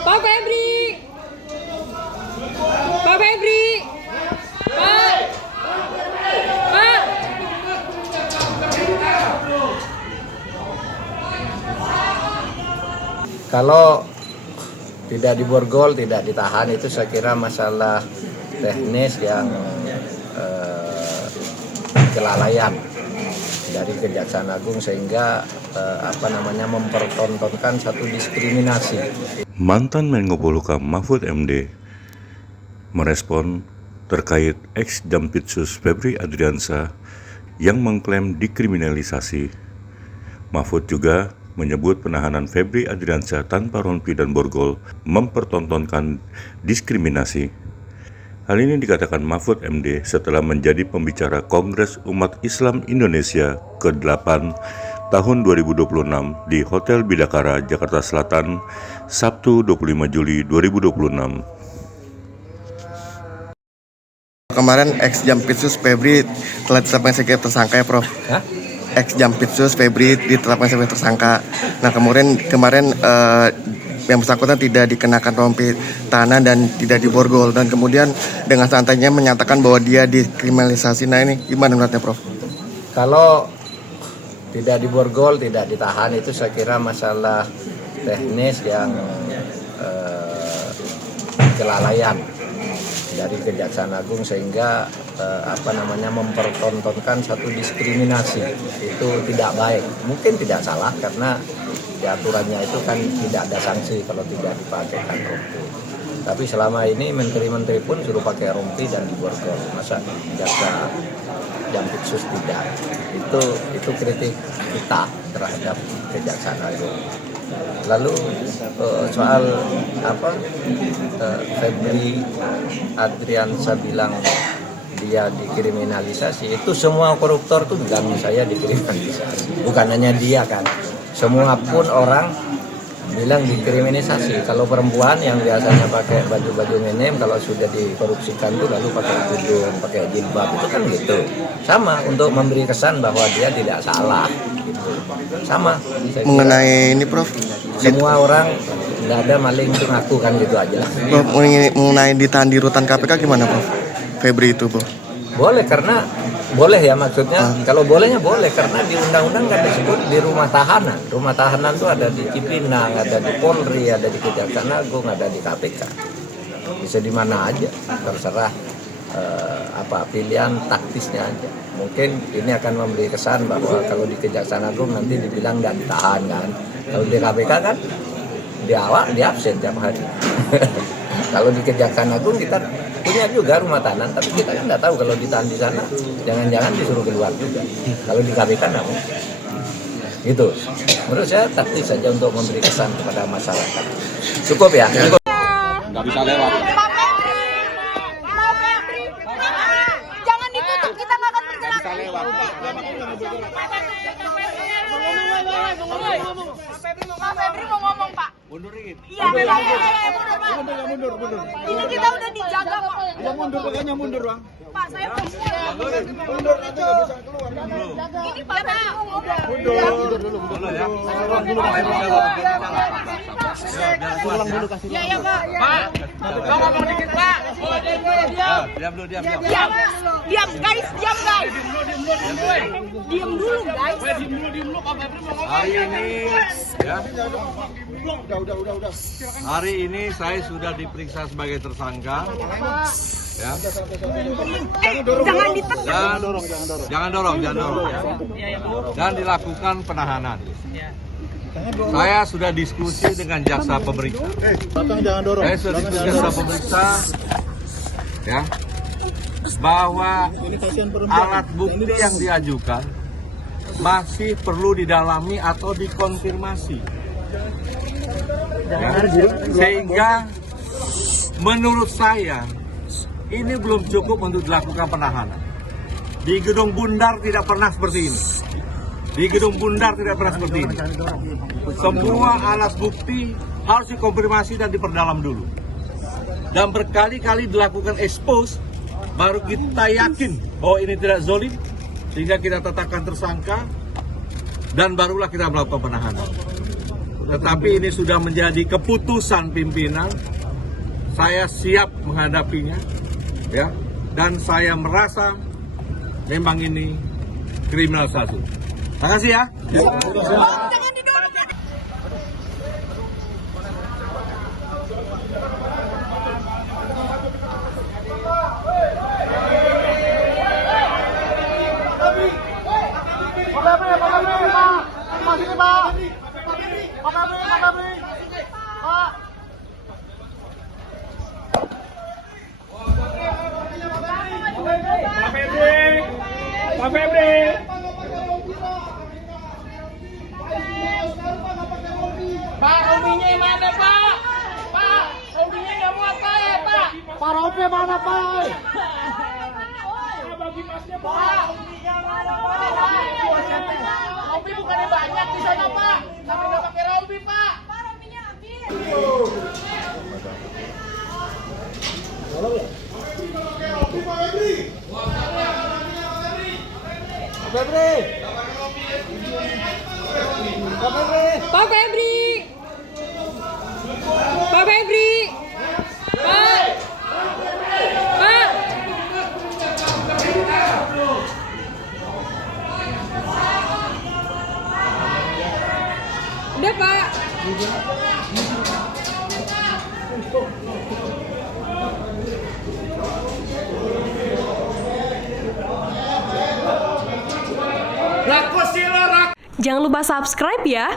Pak Febri. Pak Febri. Pak. Pak. Kalau tidak diborgol, tidak ditahan, itu saya kira masalah teknis yang kelalaian dari Kejaksaan Agung sehingga mempertontonkan satu diskriminasi. Mantan Menko Polhukam Mahfud MD merespon terkait ex-Jampitsus Febri Adriansyah yang mengklaim dikriminalisasi. Mahfud juga menyebut penahanan Febri Adriansyah tanpa rompi dan borgol mempertontonkan diskriminasi. Hal ini dikatakan Mahfud MD setelah menjadi pembicara Kongres Umat Islam Indonesia ke-8 tahun 2026 di Hotel Bidakara, Jakarta Selatan, Sabtu 25 Juli 2026. Kemarin ex-Jampitsus Febri telah ditetapkan sebagai tersangka ya Prof? Ex-Jampitsus Febri ditetapkan sebagai tersangka. Nah kemarin yang bersangkutan tidak dikenakan rompi tahanan dan tidak diborgol, dan kemudian dengan santainya menyatakan bahwa dia dikriminalisasi. Nah ini gimana menurutnya Prof? Kalau tidak diborgol, tidak ditahan, itu saya kira masalah teknis yang kelalaian dari Kejaksaan Agung sehingga mempertontonkan satu diskriminasi. Itu tidak baik. Mungkin tidak salah karena di aturannya itu kan tidak ada sanksi kalau tidak dipakaikan rompi. Tapi selama ini menteri-menteri pun suruh pakai rompi dan diborgol. Masa jaksa Jampitsus tidak? Itu kritik kita terhadap Kejaksaan Agung. Lalu soal Febri Adriansyah bilang dia dikriminalisasi, itu semua koruptor tuh bilang saya dikriminalisasi. Bukan hanya dia kan, semua pun orang bilang dikriminalisasi. Kalau perempuan yang biasanya pakai baju-baju minim, kalau sudah dikorupsikan tuh lalu pakai tudung, pakai jilbab, itu kan gitu. Sama untuk memberi kesan bahwa dia tidak salah. Gitu. Sama. Mengenai ini Prof? Semua orang tidak ada maling itu ngaku kan gitu aja. Prof, mengenai ditahan di rutan KPK gimana Prof? Febri itu Prof? Boleh karena boleh ya maksudnya. Kalau bolehnya boleh karena di undang-undang kan disebut di rumah tahanan. Rumah tahanan itu ada di Cipinang, ada di Polri, ada di Kejaksaan Agung, ada di KPK. Bisa di mana aja, terserah pilihan taktisnya aja. Mungkin ini akan memberi kesan bahwa kalau di Kejaksaan Agung nanti dibilang nggak ditahan kan. Kalau di KPK kan di absen tiap hari. Kalau di Kejaksaan Agung kita punya juga rumah tahanan, tapi kita kan nggak tahu kalau ditahan di sana, jangan-jangan disuruh keluar juga. Kalau di KPK nggak mungkin. Gitu. Menurut saya taktis saja untuk memberi kesan kepada masyarakat. Cukup ya? Cukup. Nggak bisa lewat. Jangan ditutup, kita nggak akan bergerak. Bisa lewat. Pak Febri mau ngomong Pak. Mundurin. Iya, mundur Pak. Ini kita udah dijaga Pak. Ya mundur, pokoknya mundur Bang. Pak, saya Mundur nanti nggak bisa keluar. ini Pak mau ngomong. Mundur dulu ya. Pulang dulu kasih. Ya Pak. Pak, mau ngomong dikit Pak. Diam dulu. Diam guys. Diam dulu guys. Hari ini ya. Hari ini saya sudah diperiksa sebagai tersangka. Ya. Jangan ditekan. Jangan dorong. Dan dilakukan penahanan. Saya sudah diskusi dengan jaksa pemeriksa. Saya sudah diskusi dengan jaksa pemeriksa, ya, bahwa alat bukti yang diajukan masih perlu didalami atau dikonfirmasi. Ya. Sehingga menurut saya ini belum cukup untuk dilakukan penahanan. Di Gedung Bundar tidak pernah seperti ini. Semua alat bukti harus dikonfirmasi dan diperdalam dulu. dan berkali-kali dilakukan expose, baru kita yakin bahwa ini tidak zolim, sehingga kita tetapkan tersangka, dan barulah kita melakukan penahanan. Tetapi ini sudah menjadi keputusan pimpinan, saya siap menghadapinya, ya, dan saya merasa memang ini kriminalisasi. Terima kasih ya. Jangan didorong. Pak, Robinya mana, Pak? Pak, Robinya nggak muat, Pak, ya, Pak? Pak, Robi mana, Pak? Bagi masnya, Pak. Robinya mana, Pak? Robi bukannya banyak di sana, Pak. Tapi nggak pakai Robi, Pak. Pak, Robinya habis. Pak Febri. Pak Febri. Pak. Pak. Udah, Pak. Jangan lupa subscribe ya.